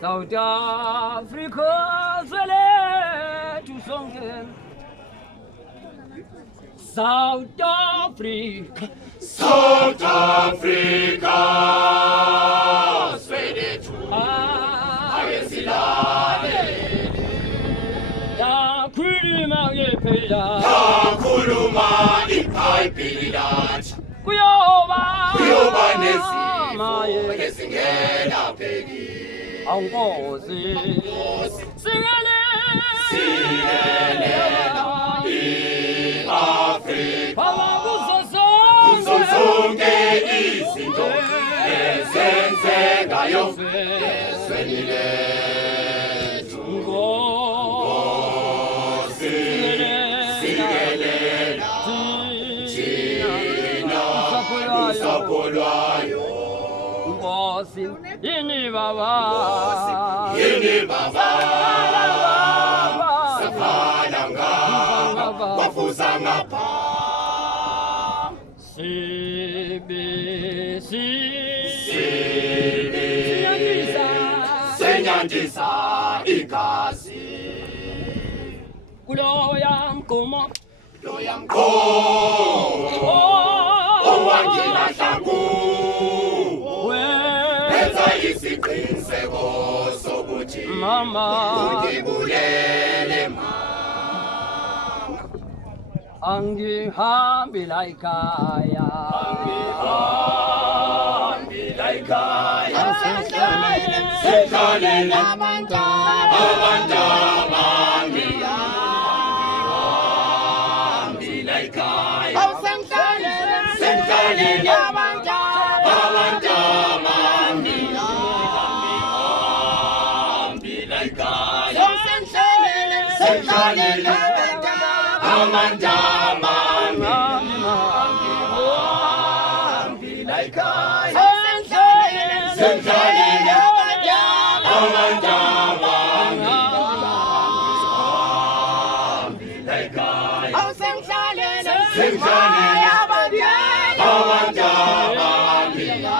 South Africa, zele to songen. South Africa, South Africa, swede tu, ayesilale. Da kuluma yepela, Da kuluma ipaipilila. Kuyoba nesifo, nesingena pegi. Angozi, singele, Afrika, zonke izinto ezenzengayo ezwenile singelela thina usapho lwayo Yini baba, safana ngapha, wafuza ngapha. Senyandisa igazi, kuloya mkomo, owangilahla kuwo. Enza isiqiniseko sokuthi ungibulele mama. Angihambela ekhaya, sendlaleni abantu angihambela ekhaya, sendlaleni abantu angihambela ekhaya, sendlaleni amandama angihambela ekhaya, sendlaleni amandama angihambela ekhaya, sendlaleni amandama angihambela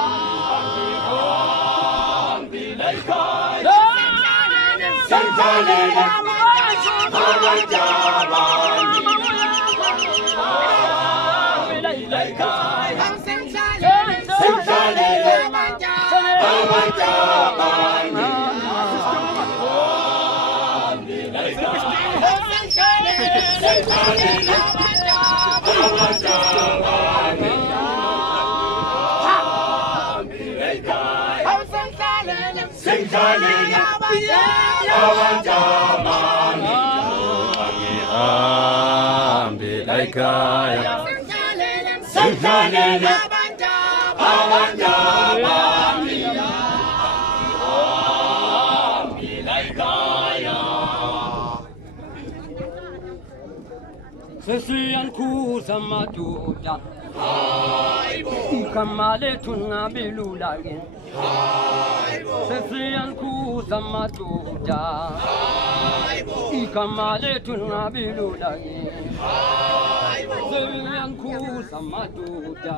ekhaya, sendlaleni amandama sesiyankuza madoda, igama lethu ngabelula-ke. Sesiyankuza madoda, igama lethu ngabelula-ke. Sesiyankuza madoda,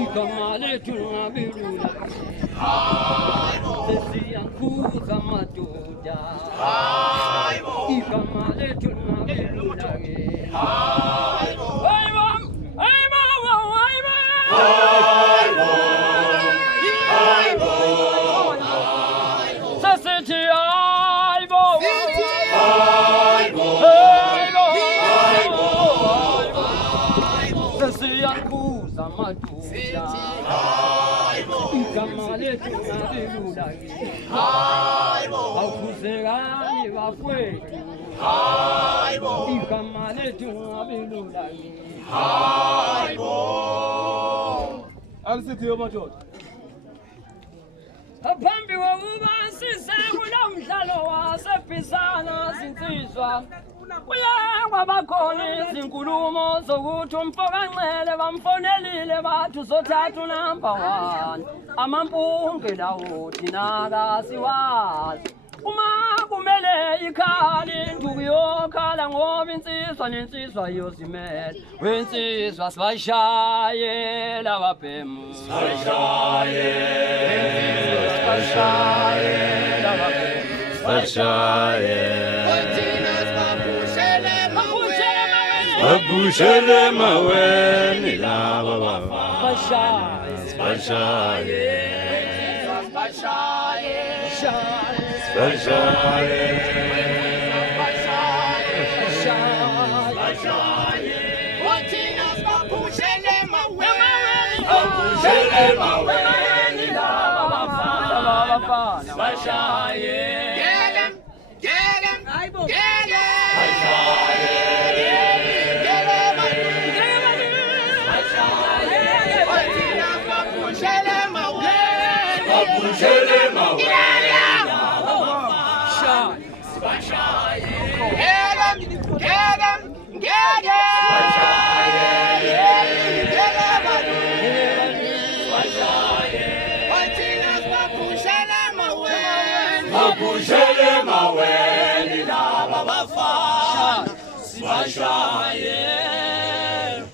igama lethu ngabelula-ke. Sesiyankuza madoda, igama lethu ngabelula-ke. Sesiyankuza madoda, igama lethu ngabelula-ke. Awukhuzekani bafowethu, igama lethu ngabelula-ke. Alisithi madoda. Aphambi kokuba sise kulo umdlalo waseBizana sinsizwa uyangwa bakhona izinkulumo zokuthi umfokanxele bamfonelile bathi uzothatha number 1 amampunge lawo thina kasiwazi uma kumele ikhali induku yokhala ngoba insizwa nensizwa iyozimela wensizwa sibashaye lababhemu sibashaye lababhemu Babushele maweni laba bashaye sibashaye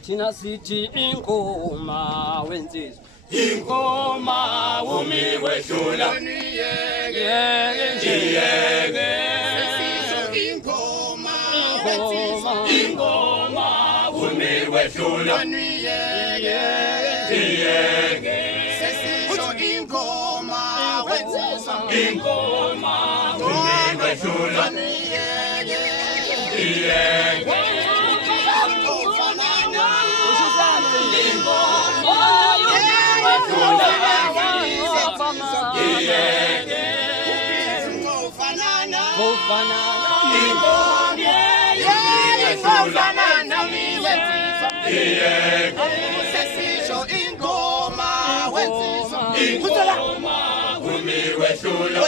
Thina sithi ingoma wensizwa ingoma umi wedlula yeke ingoma umi wedlula sesisho ingoma wensizwa ingoma umi wedlula sesisho ingoma wensizwa ingoma umi wedlula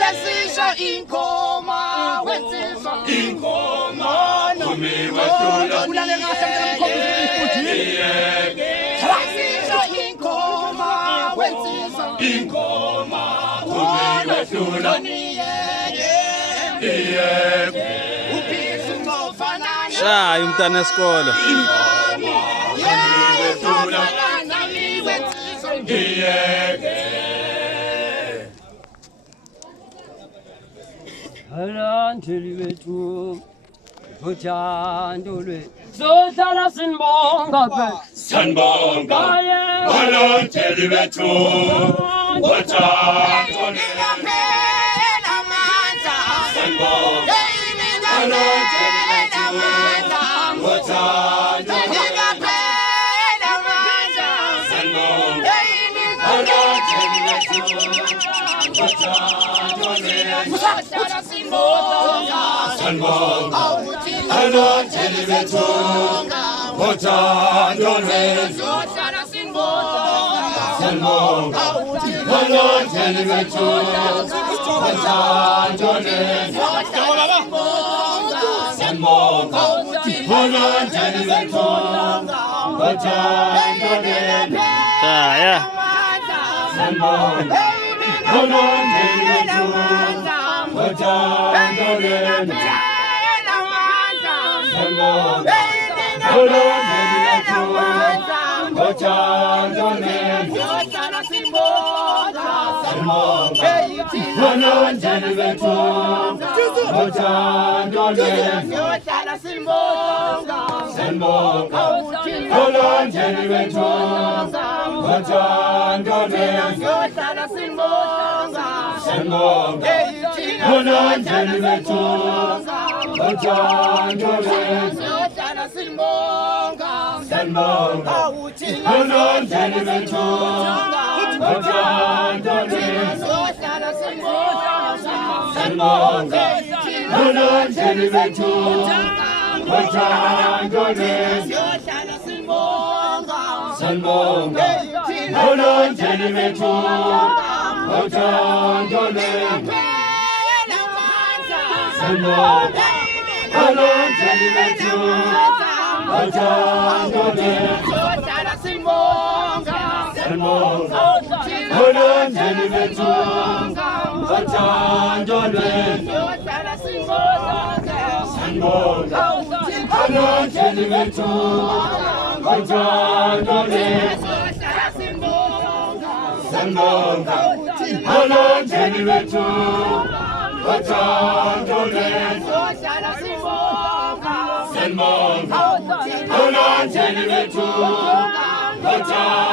sesisho ingoma wensizwa ingoma umi wedlula sesisho ingoma wensizwa ingoma umi wedlula Shaya umntana esikolo. abalandeli bethu uthando lwethu sohlala sinibonga sanibonga abalandeli bethu uthando ngothando lwenu sanibonga abalandeli bethu ngothando lwenu sanibonga abalandeli bethu ngothando lwenu sanibonga abalandeli bethu ngothando lwenu sanibonga abalandeli bethu ngothando lwenu sanibonga abalandeli bethu ngothando